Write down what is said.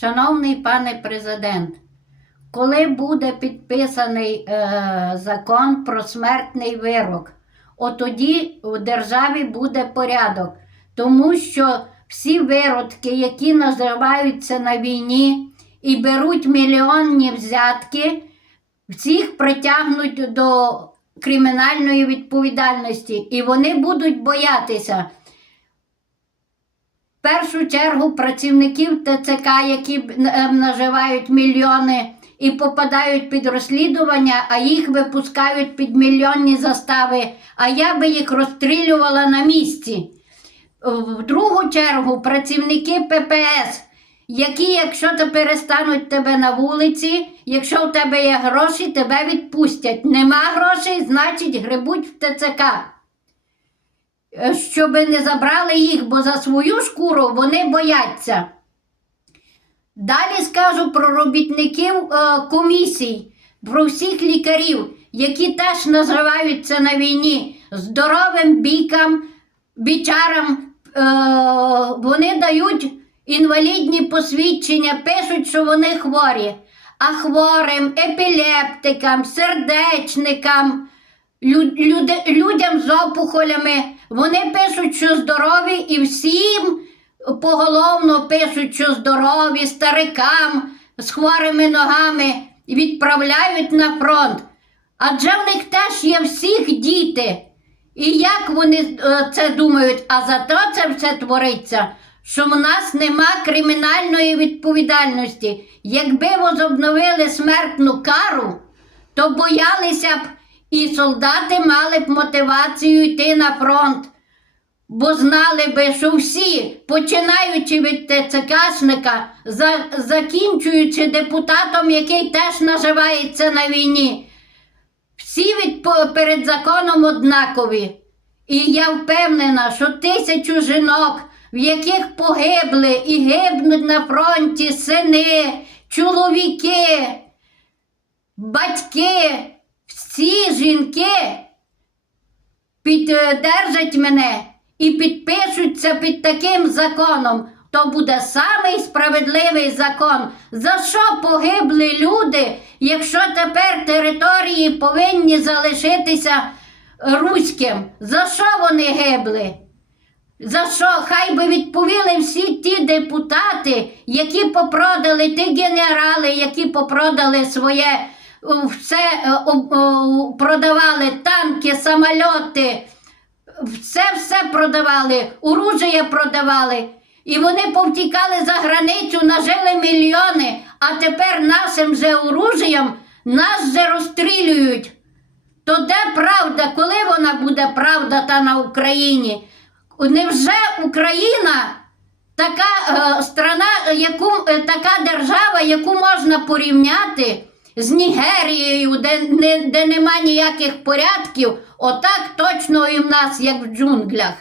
Шановний пане президент, коли буде підписаний е, закон про смертний вирок, отоді в державі буде порядок. Тому що всі виродки, які називаються на війні і беруть мільйонні взятки, всіх притягнуть до кримінальної відповідальності, і вони будуть боятися. В першу чергу працівників ТЦК, які б, е, наживають мільйони і попадають під розслідування, а їх випускають під мільйонні застави, а я би їх розстрілювала на місці. В другу чергу працівники ППС, які, якщо ти перестануть тебе на вулиці, якщо в тебе є гроші, тебе відпустять. Нема грошей, значить грибуть в ТЦК. Е, Щоб не забрали їх, бо за свою шкуру вони бояться. Далі скажу про робітників е, комісій, про всіх лікарів, які теж називаються на війні здоровим бійкам, бічарам. Е, вони дають інвалідні посвідчення, пишуть, що вони хворі. А хворим, епілептикам, сердечникам, лю- люди- людям з опухолями, вони пишуть, що здорові, і всім поголовно пишуть, що здорові, старикам з хворими ногами відправляють на фронт. Адже в них теж є всіх діти. І як вони е, це думають, а зато це все твориться, що в нас нема кримінальної відповідальності. Якби возобновили смертну кару, то боялися б і солдати мали б мотивацію йти на фронт. Бо знали би, що всі, починаючи від ТЦКшника, за, закінчуючи депутатом, який теж наживається на війні, всі від, перед законом однакові. І я впевнена, що тисячу жінок, в яких погибли і гибнуть на фронті сини, чоловіки, батьки, всі жінки піддержать мене і підпишуться під таким законом, то буде самий справедливий закон. За що погибли люди, якщо тепер території повинні залишитися руським? За що вони гибли? За що? Хай би відповіли всі ті депутати, які попродали, ті генерали, які попродали своє все, е, о, продавали танки, самольоти, все все продавали, оружие продавали. І вони повтікали за границю, нажили мільйони, а тепер нашим же оружієм нас же розстрілюють. То де правда, коли вона буде правда та на Україні? Невже Україна така е, страна, яку, е, така держава, яку можна порівняти з Нігерією, де, не, де нема ніяких порядків, отак точно і в нас, як в джунглях.